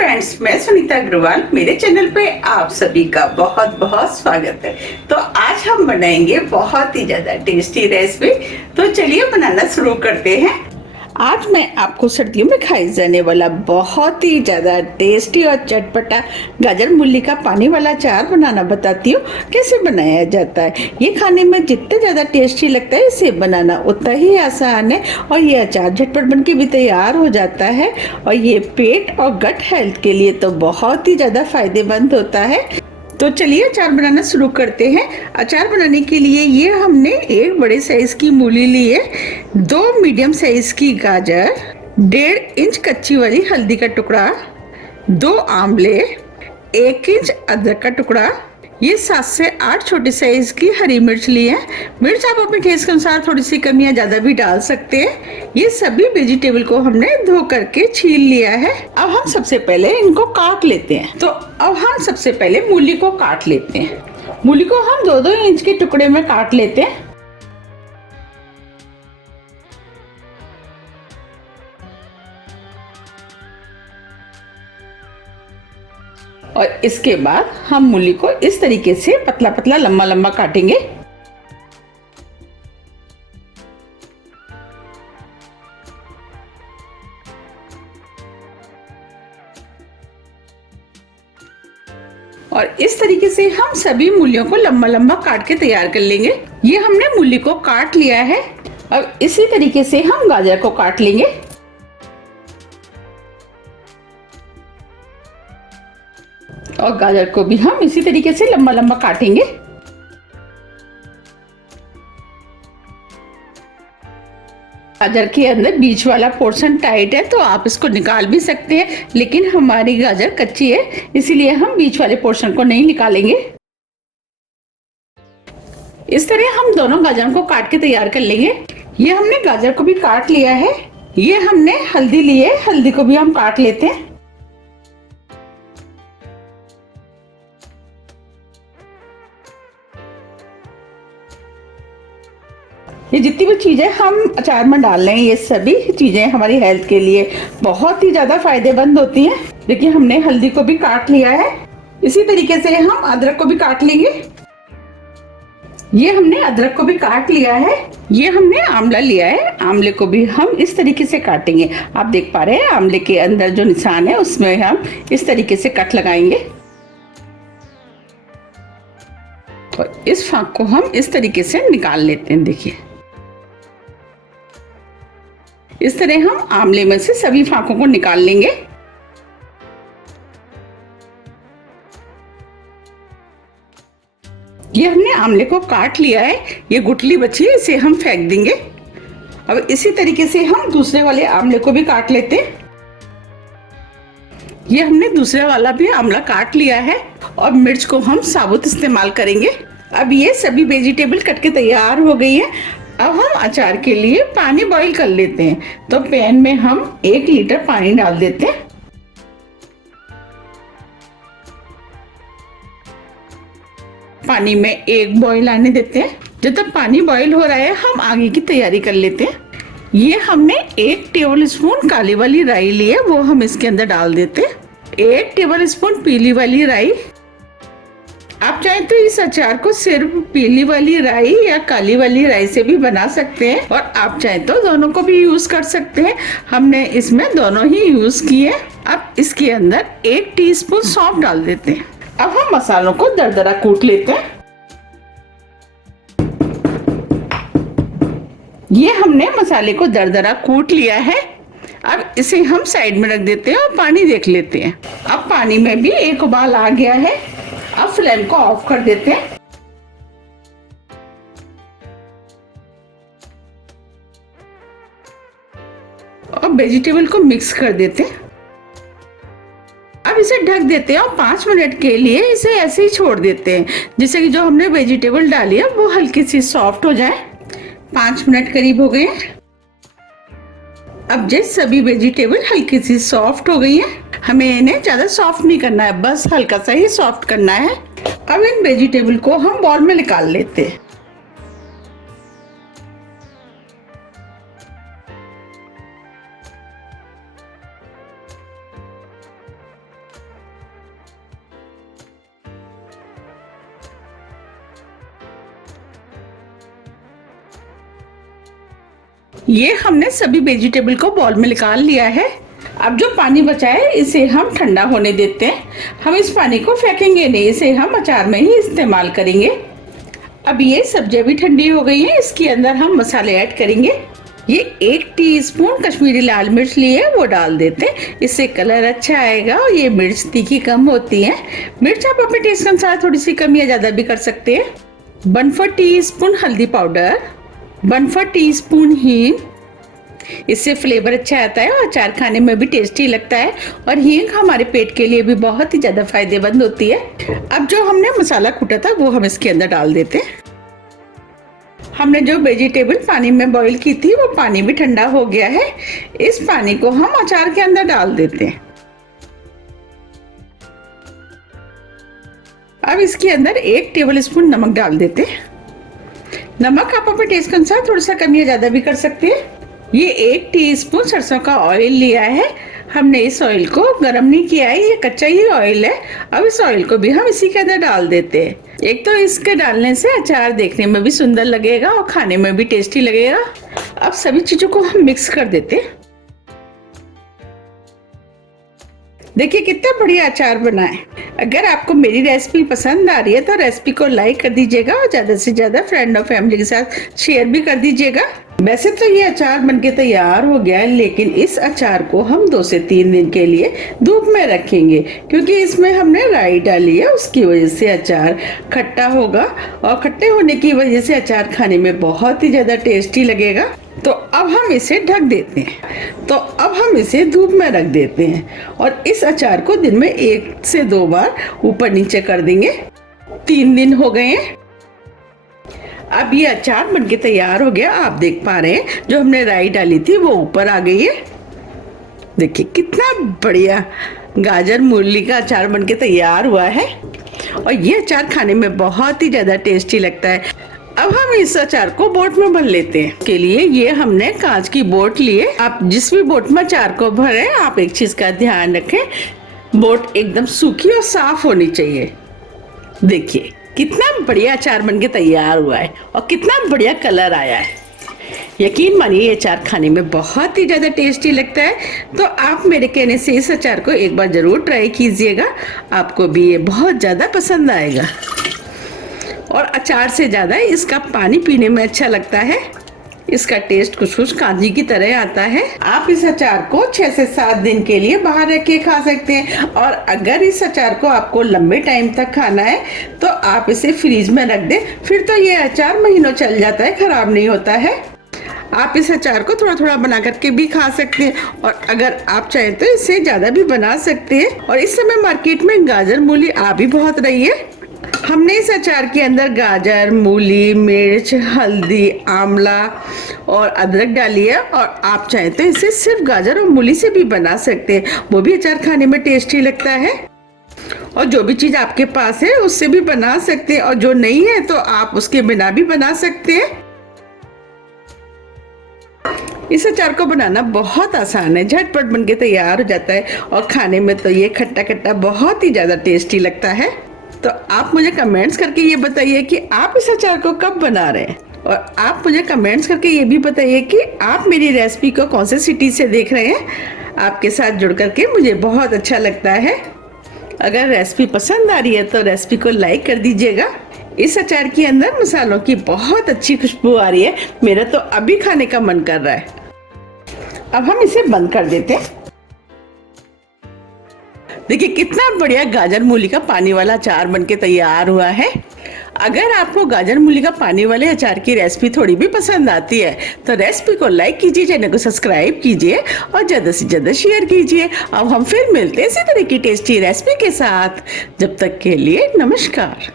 Friends, मैं सुनीता अग्रवाल। मेरे channel पे आप सभी का बहुत बहुत स्वागत है। तो आज हम बनाएंगे बहुत ही ज्यादा टेस्टी रेसिपी। तो चलिए बनाना शुरू करते हैं। आज मैं आपको सर्दियों में खाए जाने वाला बहुत ही ज़्यादा टेस्टी और चटपटा गाजर मूली का पानी वाला अचार बनाना बताती हूँ कैसे बनाया जाता है। ये खाने में जितना ज़्यादा टेस्टी लगता है, इसे बनाना उतना ही आसान है और ये अचार झटपट बन के भी तैयार हो जाता है और ये पेट और गट हेल्थ के लिए तो बहुत ही ज़्यादा फायदेमंद होता है। तो चलिए अचार बनाना शुरू करते हैं। अचार बनाने के लिए ये हमने एक बड़े साइज की मूली ली है, 2 मीडियम साइज की गाजर, 1.5 इंच कच्ची वाली हल्दी का टुकड़ा, 2 आंवले, 1 इंच अदरक का टुकड़ा, ये 7 से 8 छोटी साइज की हरी मिर्च ली है। मिर्च आप अपने टेस्ट के अनुसार थोड़ी सी कम या ज्यादा भी डाल सकते हैं। ये सभी वेजिटेबल को हमने धो करके छील लिया है। अब हम सबसे पहले इनको काट लेते हैं। तो अब हम सबसे पहले मूली को काट लेते हैं। मूली को हम 2-2 इंच के टुकड़े में काट लेते हैं। और इसके बाद हम मूली को इस तरीके से पतला पतला लंबा लंबा काटेंगे। और इस तरीके से हम सभी मूलियों को लंबा लंबा काट के तैयार कर लेंगे। ये हमने मूली को काट लिया है। अब इसी तरीके से हम गाजर को काट लेंगे। और गाजर को भी हम इसी तरीके से लंबा लंबा काटेंगे। गाजर के अंदर बीच वाला पोर्शन टाइट है तो आप इसको निकाल भी सकते हैं, लेकिन हमारी गाजर कच्ची है इसीलिए हम बीच वाले पोर्शन को नहीं निकालेंगे। इस तरह हम दोनों गाजरों को काट के तैयार कर लेंगे। ये हमने गाजर को भी काट लिया है। ये हमने हल्दी ली है, हल्दी को भी हम काट लेते हैं। ये जितनी भी चीजें हम अचार में डाल रहे हैं, ये सभी चीजें हमारी हेल्थ के लिए बहुत ही ज्यादा फायदेमंद होती हैं। देखिए हमने हल्दी को भी काट लिया है। इसी तरीके से हम अदरक को भी काट लेंगे। ये हमने अदरक को भी काट लिया है। ये हमने आंवला लिया है, आंवले को भी हम इस तरीके से काटेंगे। आप देख पा रहे हैं आंवले के अंदर जो निशान है उसमें हम इस तरीके से कट लगाएंगे। और इस फांक को हम इस तरीके से निकाल लेते हैं। देखिए इस तरह हम आंवले में से सभी फांकों को निकाल लेंगे। ये हमने आंवले को काट लिया है। ये गुठली बची है, इसे हम फेंक देंगे। अब इसी तरीके से हम दूसरे वाले आंवले को भी काट लेते हैं। ये हमने दूसरे वाला भी आंवला काट लिया है और मिर्च को हम साबुत इस्तेमाल करेंगे। अब ये सभी वेजिटेबल कट के तैयार हो गई है। अब हम अचार के लिए पानी बॉईल कर लेते हैं। तो पैन में हम 1 लीटर पानी डाल देते हैं। पानी में 1 बॉईल आने देते हैं। जब तक पानी बॉईल हो रहा है हम आगे की तैयारी कर लेते हैं। ये हमने 1 टेबल स्पून काली वाली राई ली है, वो हम इसके अंदर डाल देते हैं। 1 टेबल स्पून पीली वाली राई। आप चाहें तो इस अचार को सिर्फ पीली वाली राई या काली वाली राई से भी बना सकते हैं और आप चाहें तो दोनों को भी यूज कर सकते हैं। हमने इसमें दोनों ही यूज किए। अब इसके अंदर 1 टीस्पून सौंफ डाल देते हैं। अब हम मसालों को दरदरा कूट लेते हैं। ये हमने मसाले को दरदरा कूट लिया है। अब इसे हम साइड में रख देते हैं और पानी देख लेते हैं। अब पानी में भी एक उबाल आ गया है। अब फ्लेम को ऑफ कर देते हैं। और वेजिटेबल को मिक्स कर देते हैं। अब इसे ढक देते हैं और 5 मिनट के लिए इसे ऐसे ही छोड़ देते हैं, जिससे कि जो हमने वेजिटेबल डाली है वो हल्की सी सॉफ्ट हो जाए। 5 मिनट करीब हो गए। अब जैसे सभी वेजिटेबल हल्की सी सॉफ्ट हो गई है, हमें इन्हें ज्यादा सॉफ्ट नहीं करना है, बस हल्का सा ही सॉफ्ट करना है। अब इन वेजिटेबल को हम बाउल में निकाल लेते हैं। ये हमने सभी वेजिटेबल को बाउल में निकाल लिया है। अब जो पानी बचा है इसे हम ठंडा होने देते हैं। हम इस पानी को फेंकेंगे नहीं, इसे हम अचार में ही इस्तेमाल करेंगे। अब ये सब्जियां भी ठंडी हो गई हैं, इसके अंदर हम मसाले ऐड करेंगे। ये 1 टीस्पून कश्मीरी लाल मिर्च ली है, वो डाल देते हैं, इससे कलर अच्छा आएगा। और ये मिर्च तीखी कम होती है। मिर्च आप अपने टेस्ट के अनुसार थोड़ी सी कम या ज्यादा भी कर सकते हैं। 1/4 टीस्पून हल्दी पाउडर, 1/4 टीस्पून हींग, इससे फ्लेवर अच्छा आता है और अचार खाने में भी टेस्टी लगता है। और हींग हमारे पेट के लिए भी बहुत ही ज्यादा फायदेमंद होती है। अब जो हमने मसाला कूटा था वो हम इसके अंदर डाल देते हैं। हमने जो वेजिटेबल पानी में बॉईल की थी वो पानी भी ठंडा हो गया है। इस पानी को हम अचार के अंदर डाल देते हैं। अब इसके अंदर 1 टेबलस्पून नमक डाल देते हैं। नमक आप अपने टेस्ट के अनुसार थोड़ा सा कम या ज्यादा भी कर सकते हैं। ये 1 टीस्पून सरसों का ऑयल लिया है। हमने इस ऑयल को गरम नहीं किया है, ये कच्चा ही ऑयल है। अब इस ऑयल को भी हम इसी के अंदर डाल देते हैं। एक तो इसके डालने से अचार देखने में भी सुंदर लगेगा और खाने में भी टेस्टी लगेगा। अब सभी चीजों को हम मिक्स कर देते हैं। देखिए कितना बढ़िया अचार बना है। अगर आपको मेरी रेसिपी पसंद आ रही है तो रेसिपी को लाइक कर दीजिएगा और ज्यादा से ज्यादा फ्रेंड और फैमिली के साथ शेयर भी कर दीजिएगा। वैसे तो ये अचार बनके तैयार हो गया है, लेकिन इस अचार को हम 2 से 3 दिन के लिए धूप में रखेंगे, क्योंकि इसमें हमने राई डाली है। उसकी वजह से अचार खट्टा होगा और खट्टे होने की वजह से अचार खाने में बहुत ही ज्यादा टेस्टी लगेगा। तो अब हम इसे ढक देते हैं। तो अब हम इसे धूप में रख देते हैं और इस अचार को दिन में 1 से 2 बार ऊपर नीचे कर देंगे। 3 दिन हो गए हैं। अब ये अचार बनके तैयार हो गया। आप देख पा रहे हैं जो हमने राई डाली थी वो ऊपर आ गई है। देखिए कितना बढ़िया गाजर मूली का अचार बनके तैयार हुआ है और ये अचार खाने में बहुत ही ज्यादा टेस्टी लगता है। अब हम इस अचार को बोट में भर लेते हैं। के लिए ये हमने कांच की बोट ली है। आप जिस भी बोट में अचार को भरे, आप एक चीज का ध्यान रखें, बोट एकदम सूखी और साफ होनी चाहिए। देखिए कितना बढ़िया अचार बनके तैयार हुआ है और कितना बढ़िया कलर आया है। यकीन मानिए ये अचार खाने में बहुत ही ज्यादा टेस्टी लगता है। तो आप मेरे कहने से इस अचार को एक बार जरूर ट्राई कीजिएगा, आपको भी ये बहुत ज्यादा पसंद आएगा। और अचार से ज्यादा इसका पानी पीने में अच्छा लगता है। इसका टेस्ट कुछ कांजी की तरह आता है। आप इस अचार को 6 से 7 दिन के लिए बाहर रख के खा सकते हैं। और अगर इस अचार को आपको लंबे टाइम तक खाना है तो आप इसे फ्रीज में रख दें, फिर तो ये अचार महीनों चल जाता है, खराब नहीं होता है। आप इस अचार को थोड़ा थोड़ा बना करके भी खा सकते हैं और अगर आप चाहें तो इससे ज्यादा भी बना सकते हैं। और इस समय मार्केट में गाजर मूली आ भी बहुत रही है। हमने इस अचार के अंदर गाजर, मूली, मिर्च, हल्दी, आंवला और अदरक डाली है। और आप चाहें तो इसे सिर्फ गाजर और मूली से भी बना सकते हैं, वो भी अचार खाने में टेस्टी लगता है। और जो भी चीज आपके पास है उससे भी बना सकते हैं और जो नहीं है तो आप उसके बिना भी बना सकते हैं। इस अचार को बनाना बहुत आसान है, झटपट बनके तैयार हो जाता है और खाने में तो ये खट्टा खट्टा बहुत ही ज्यादा टेस्टी लगता है। तो आप मुझे कमेंट्स करके ये बताइए कि आप इस अचार को कब बना रहे हैं। और आप मुझे कमेंट्स करके ये भी बताइए कि आप मेरी रेसिपी को कौन से सिटी से देख रहे हैं। आपके साथ जुड़ करके मुझे बहुत अच्छा लगता है। अगर रेसिपी पसंद आ रही है तो रेसिपी को लाइक कर दीजिएगा। इस अचार के अंदर मसालों की बहुत अच्छी खुशबू आ रही है, मेरा तो अभी खाने का मन कर रहा है। अब हम इसे बंद कर देते हैं। देखिए कितना बढ़िया गाजर मूली का पानी वाला अचार बनके तैयार हुआ है। अगर आपको गाजर मूली का पानी वाले अचार की रेसिपी थोड़ी भी पसंद आती है तो रेसिपी को लाइक कीजिए, चैनल को सब्सक्राइब कीजिए और ज्यादा से ज्यादा शेयर कीजिए। अब हम फिर मिलते हैं इसी तरह की टेस्टी रेसिपी के साथ। जब तक के लिए नमस्कार।